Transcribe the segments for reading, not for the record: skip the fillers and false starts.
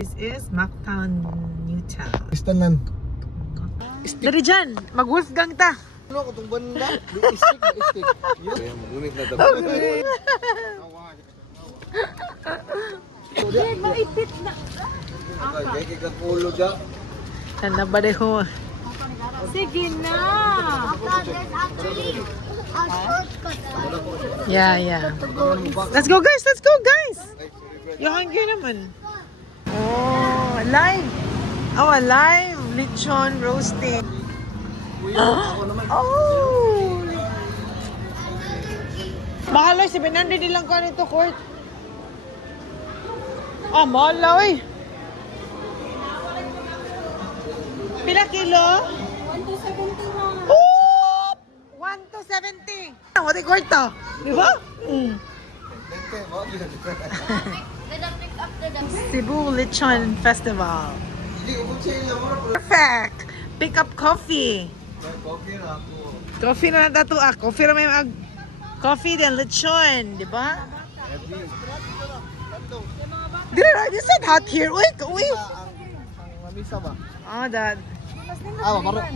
This is Mactan Newtown. Istanan. Dari dyan, mag-Wolfgang ta. Ano ko itong banda? Stick. Yun. Magunit na tapos. Maipit na. Kaya kikang ulo dyan. Tanda ba de ho? Sige na. Yeah. Let's go guys. You're hungry naman. Oh, alive. Oh, alive. Lechon roasting. Oh. Mahal ay 700 nilang ko nito court. Ah, mahal na oy. Pila kilo? 170 na. Oh! 1 to 70. What the court to? Di ba? Cebu Lechon Festival. Perfect. Pick up coffee. Coffee na nato ah. Coffee na may coffee then lechon, di ba? You said hot here. Uy. Ang mamisa ba? Oh, that.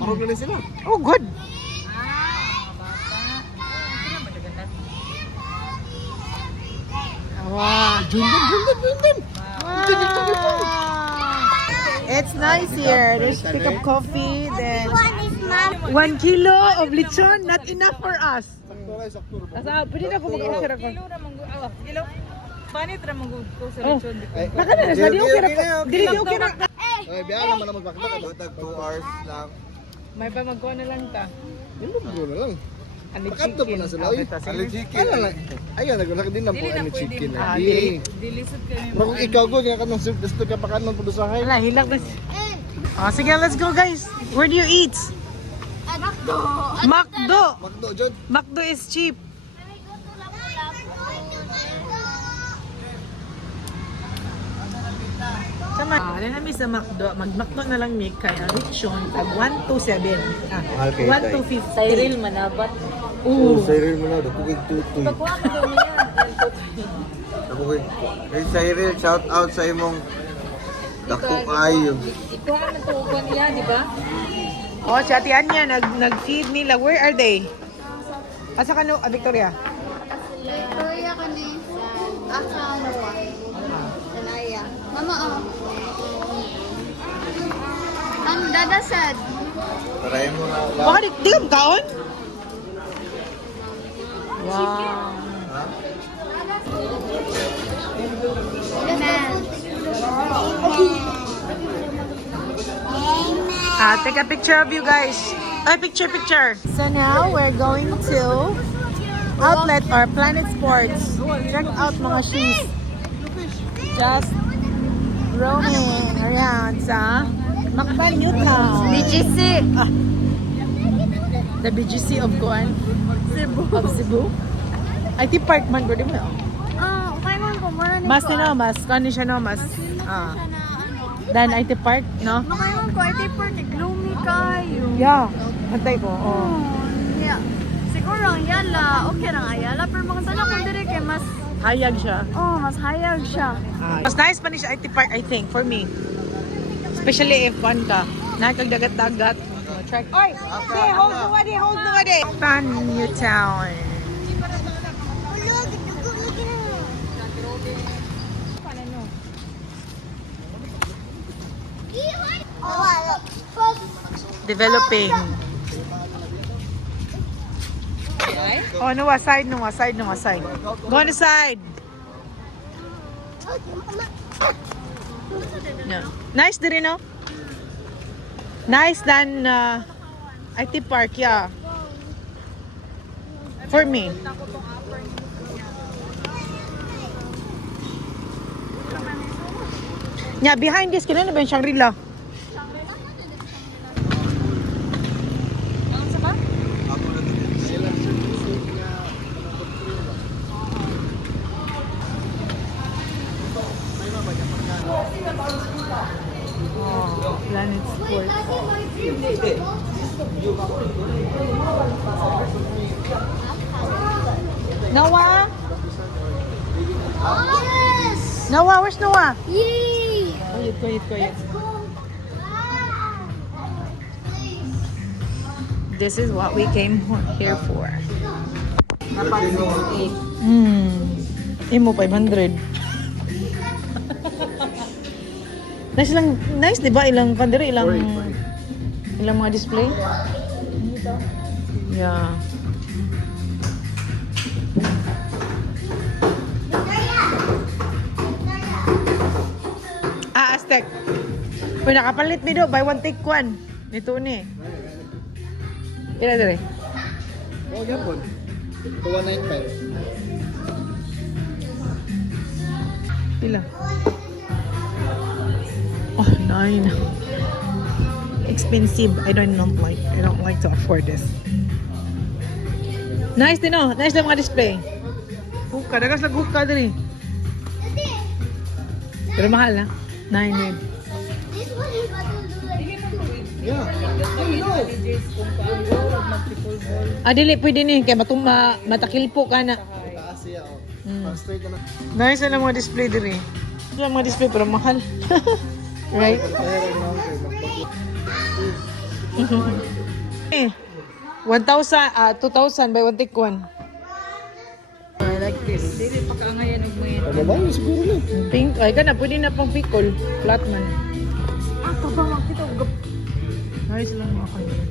Marog na sila. Oh, good. Wow. Jundan. It's nice here. There's pick up coffee. Then 1 kilo of lechon, not enough for us. Sakto. Asa, pwede na ako mag-offer ako. Kilo. Panit ra mong ko sa Oh. lechon. Baka na, di okay na. Dili okay na. Ay, biya naman naman bakit. Tag 2 hours lang. May pa magkuha na lang ta. Yun na lang. Ani Pakanto po na sila. Ali chicken. Ayun, nagulak din na po Dili na ani pwede chicken. mo. Dili. Dilisod kami. Pero kung ikaw ko, kaya ka nang soup, gusto ka pa kanon po sa hay. Wala, hilak na. Oh, sige, let's go guys. Where do you eat? Macdo. Magdo, Jod. Macdo is cheap. Sama. Ano na mi sa Macdo? Mag-Macdo na lang mi kay ang lechon tag 127. Mahal kayo, 1 to 50. Cyril manabat. Oh, Ooh. Cyril mo na, dapugig tutoy. Pagkuha mo daw niya. Dapugig. Hey Cyril, shout out sa imong dako kayo. Ikuha mo to uban niya, di ba? Oh, si Ate Anya, nag-feed nila. Where are they? Asa ka no? Victoria? Victoria kanisa. Asawa. Sanaya. Mama, oh. Ang dadasad. Try mo na lang. Baka di ka kaon? Wow. Take a picture of you guys. Ay, picture. So now we're going to Outlet or Planet Sports. Check out mga shoes. Just roaming around sa Mactan Newtown. BGC. The BGC of Kuan? Cebu. IT Park man ko di mo. Okay man ko. Mas na mas. Kani siya no, mas. Dan IT Park, no? Makaiwan ko. Ito yung party. Gloomy kayo. Yeah. Antay ko. Oh. Yeah. Siguro ang yala. Okay lang ang yala. Pero mga tala ko dire kay mas Hayag siya. mas hayag siya. Mas nice pa ni siya IT Park, I think, for me. Especially if fun ka. Nakagdagat-dagat. Check. Oy! Hey, hold the wadi. Fan Newtown. Developing. Oh, no, side. Go on the side. No. Nice din, no? Nice than IT Park, yeah. For me. Yeah, behind this, kailan na ba yung Shangri-La? Oh, Planet Sports. Noah? Yes! Noah, where's Noah? Yay! Oh, you quiet. This is what we came here for. Imo 500. Nice, di ba? Ilang mga display? Yeah. Aztec. Uy, nakapalit video. Buy one, take one. Nito ni. Pila dire? Oh, yan po. 195. Pila? Oh, 9. Expensive. I don't like to afford this. Nice din oh. Nice din mga display. Hookah. Dagas lang hookah din eh. Pero mahal na. 9. Yeah. Dili pwede ni. Kaya matakilpo ka na. Taas siya, oh. Straight na. Nice na lang mga display din eh. Nice mga display pero mahal. Right? Eh, 1,000, 2,000 by one take one. I like this. Dili pa kaangayan og mga. Mababaw, siguro na. Pink, ay gana, pwede na pang pickle. Flat man. Ito ba makita ko? Nice lang mga kanila.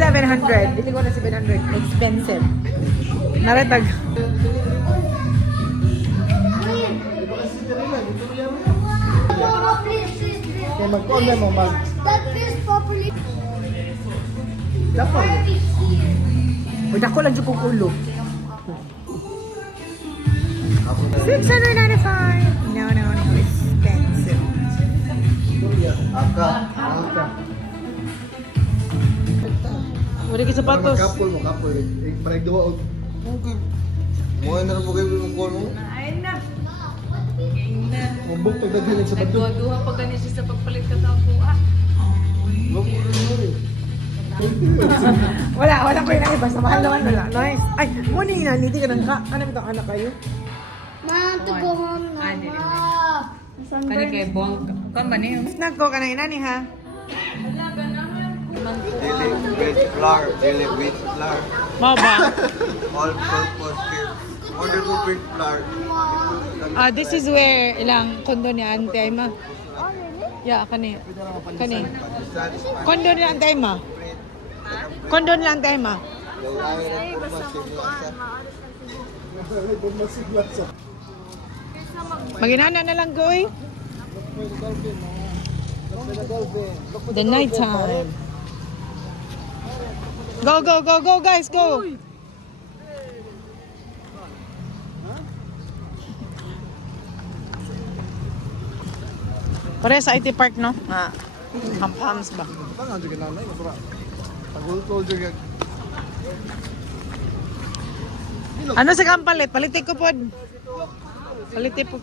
$700. Dili ko na 700. Expensive. Naratag. Kaya mag-call na mo, mag. That fish properly. Dapat. Uy, dako lang dyan kong ulo. 695. No, expensive. Aka. Wala ka sapatos. Kapul mo, kapul. Parang duwa. Okay. Mo na rin po kayo yung call mo. Ay na. Mabuk pagdagdagan sa bato. Nagduha pa gani siya sa pagpalit ka sa ako. Wala ko yung iba. Sa mahal naman wala. Nice. Ay, muna yung naniti ka ng ka. Anak ito, anak kayo? Mom, to go home now. Mom. Kani kay Bong. Kan ba niyo? Snack ko ka na inani ha? Dili with flour. Dili with flour. Mau ba? All purpose here. Order to with flour. This is where ilang kondo ni Ante Aima. Yeah, kani. Kondo ni Ante Aima. Kondo ni Ante Aima. Maginana na lang goy. The night time. Go guys, go. Pare sa IT Park no? Ham-hams ba? Tangan juga nanay ko para. Tagul-tol juga. Ano sa kampalit? Palitik ko pod. Palitik po.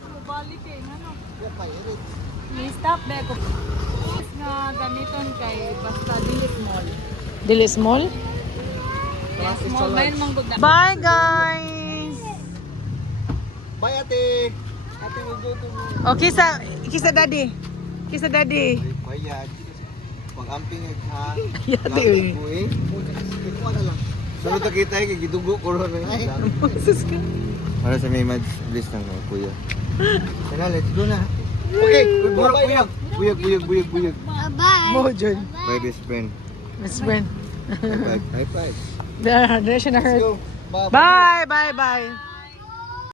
May stop be ko. Nga gamiton kay basta dili small. Dili small? Small man mang gud. Bye guys! Bye ate. Ate will go to. Oh, kisa daddy. Kisa daddy. Bayad. Pag-amping ha. Yate eh. Ikaw na lang. Sunod na kita kay gidugo ko ron. Sus ka. Para sa may match list ng kuya. Tara, let's go na. Okay, buyag. Bye. Mo John. My best friend. Best friend. High five. There siya na Let's hurt. go. Bye. Bye.